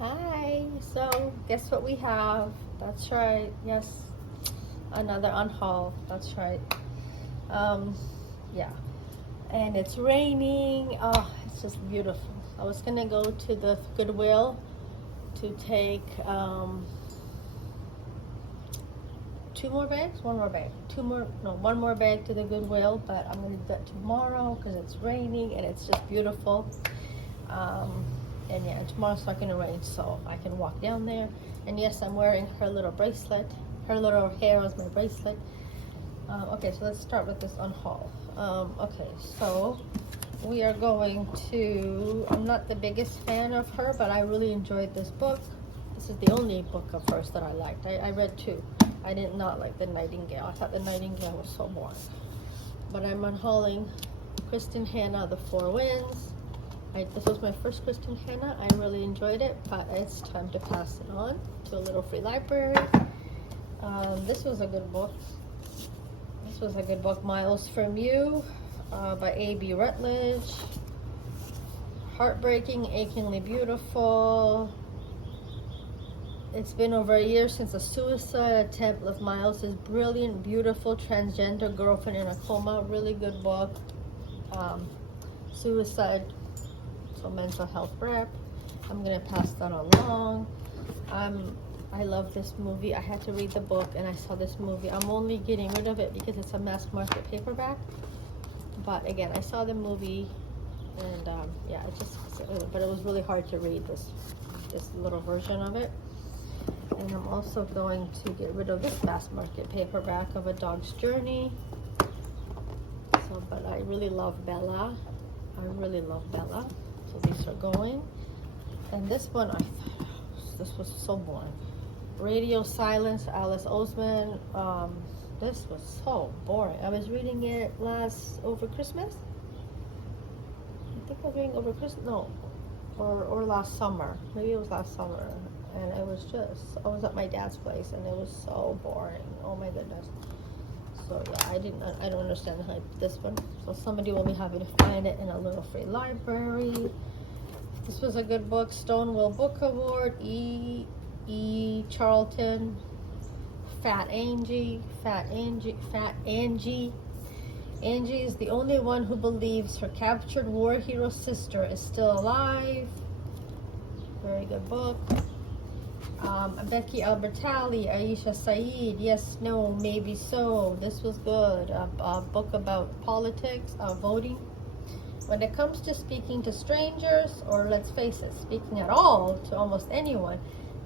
Hi. So, guess what we have? That's right. Yes, another unhaul. That's right. Um, yeah. And it's raining. Oh, it's just beautiful. I was gonna go to the Goodwill to take two more bags, one more bag, two more, no, one more bag to the Goodwill, but I'm gonna do that tomorrow because it's raining and it's just beautiful. Um, and yeah, tomorrow's not gonna rain, so I can walk down there. And yes, I'm wearing her little bracelet. Her little hair is my bracelet. Okay, so let's start with this unhaul. Okay, so we are going to, I'm not the biggest fan of her, but I really enjoyed this book. This is the only book of hers that I liked. I read two. I did not like The Nightingale. I thought The Nightingale was so boring. But I'm unhauling Kristen Hanna, The Four Winds. This was my first Kristen Hanna. I really enjoyed it, but it's time to pass it on to a little free library. This was a good book. This was a good book, Miles from You, by A.B. Rutledge. Heartbreaking, achingly beautiful. It's been over a year since the suicide attempt of Miles' brilliant, beautiful transgender girlfriend in a coma. Really good book. Suicide, so mental health rep. I'm gonna pass that along. I love this movie. I had to read the book and I saw this movie. I'm only getting rid of it because it's a mass market paperback. But again, I saw the movie and yeah, but it was really hard to read this little version of it. And I'm also going to get rid of this mass market paperback of A Dog's Journey. So, but I really love Bella. I really love Bella. So these are going. And this one, I thought, this was so boring. Radio Silence, Alice Oseman. This was so boring. I was reading it over Christmas. I think I was reading over Christmas. No, or last summer. Maybe it was last summer. And I was at my dad's place, and it was so boring. Oh my goodness. So yeah, I don't understand the hype of this one. So somebody will be happy to find it in a little free library. This was a good book. Stonewall Book Award. E. Charlton. Fat Angie. Angie is the only one who believes her captured war hero sister is still alive. Very good book. Becky Albertalli, Aisha Saeed, Yes, No, Maybe So. This was good. A book about politics, voting. When it comes to speaking to strangers, or let's face it, speaking at all to almost anyone,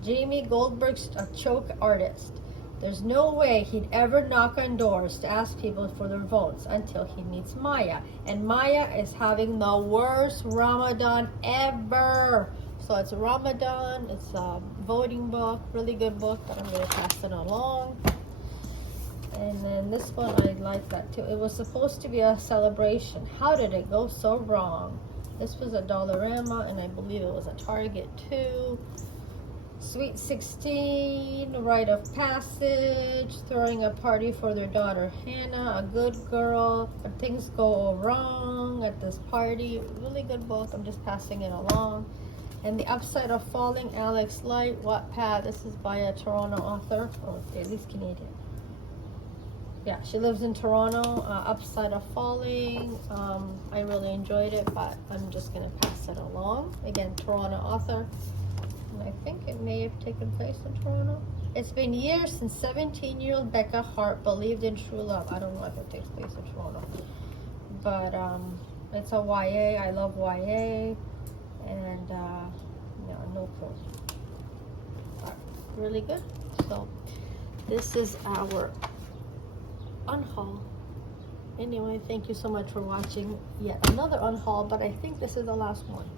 Jamie Goldberg's a choke artist. There's no way he'd ever knock on doors to ask people for their votes until he meets Maya. And Maya is having the worst Ramadan ever. So it's Ramadan, it's a voting book, really good book, but I'm going to pass it along. And then this one, I like that too. It was supposed to be a celebration. How did it go so wrong? This was a Dollarama, and I believe it was a Target too. Sweet 16, Rite of Passage, throwing a party for their daughter Hannah, a good girl, but things go wrong at this party. Really good book, I'm just passing it along. And The Upside of Falling, Alex Light, Wattpad. This is by a Toronto author, or at least Canadian. Yeah, she lives in Toronto. Upside of Falling. I really enjoyed it, but I'm just gonna pass it along. Again, Toronto author. And I think it may have taken place in Toronto. It's been years since 17-year-old Becca Hart believed in true love. I don't know if it takes place in Toronto. But it's a YA. I love YA. And no clue. Really good. So this is our unhaul. Anyway, thank you so much for watching yet another unhaul, but I think this is the last one.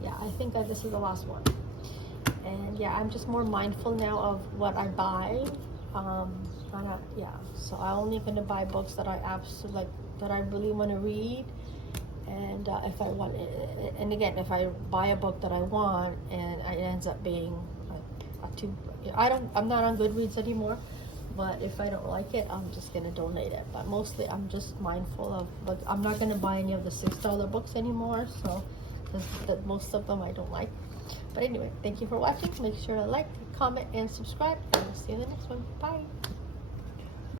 Yeah, I think that this is the last one. And yeah, I'm just more mindful now of what I buy. So I'm only gonna buy books that I absolutely like, that I really want to read. And if I want it, and again, if I buy a book that I want and it ends up being I'm not on Goodreads anymore, but if I don't like it, I'm just gonna donate it. But mostly I'm just mindful of, like, I'm not gonna buy any of the $6 books anymore, so because most of them I don't like. But anyway, thank you for watching. Make sure to like, comment, and subscribe. And we'll see you in the next one. Bye.